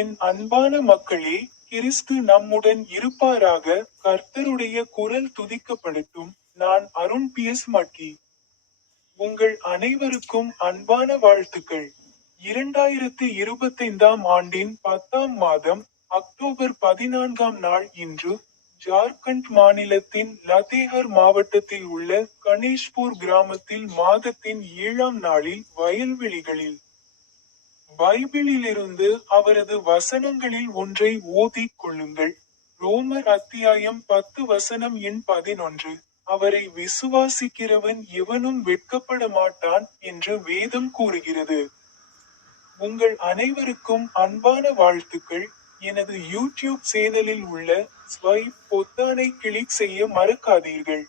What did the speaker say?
என் அன்பான மக்களே கிறிஸ்து நம்முடன் இருப்பாராக கர்த்தருடைய குரல் துதிக்கப்படட்டும். நான் அருண் பி எஸ் மக்கி உங்கள் அனைவருக்கும் அன்பான வாழ்த்துக்கள். இரண்டாயிரத்து இருபத்தைந்தாம் ஆண்டின் பத்தாம் மாதம் அக்டோபர் பதினான்காம் நாள் இன்று ஜார்க்கண்ட் மாநிலத்தின் லதேகர் மாவட்டத்தில் உள்ள கணேஷ்பூர் கிராமத்தில் மாதத்தின் ஏழாம் நாளில் வயல்வெளிகளில் பைபிளிலிருந்து அவரது வசனங்களில் ஒன்றை ஓதிக் கொள்ளுங்கள். ரோமர் அத்தியாயம் பத்து வசனம் எண் பதினொன்று. அவரை விசுவாசிக்கிறவன் எவனும் வெட்கப்பட மாட்டான் என்று வேதம் கூறுகிறது. உங்கள் அனைவருக்கும் அன்பான வாழ்த்துக்கள். எனது யூடியூப் சேனலில் உள்ள ஸ்வைப் பொத்தானை கிளிக் செய்ய மறக்காதீர்கள்.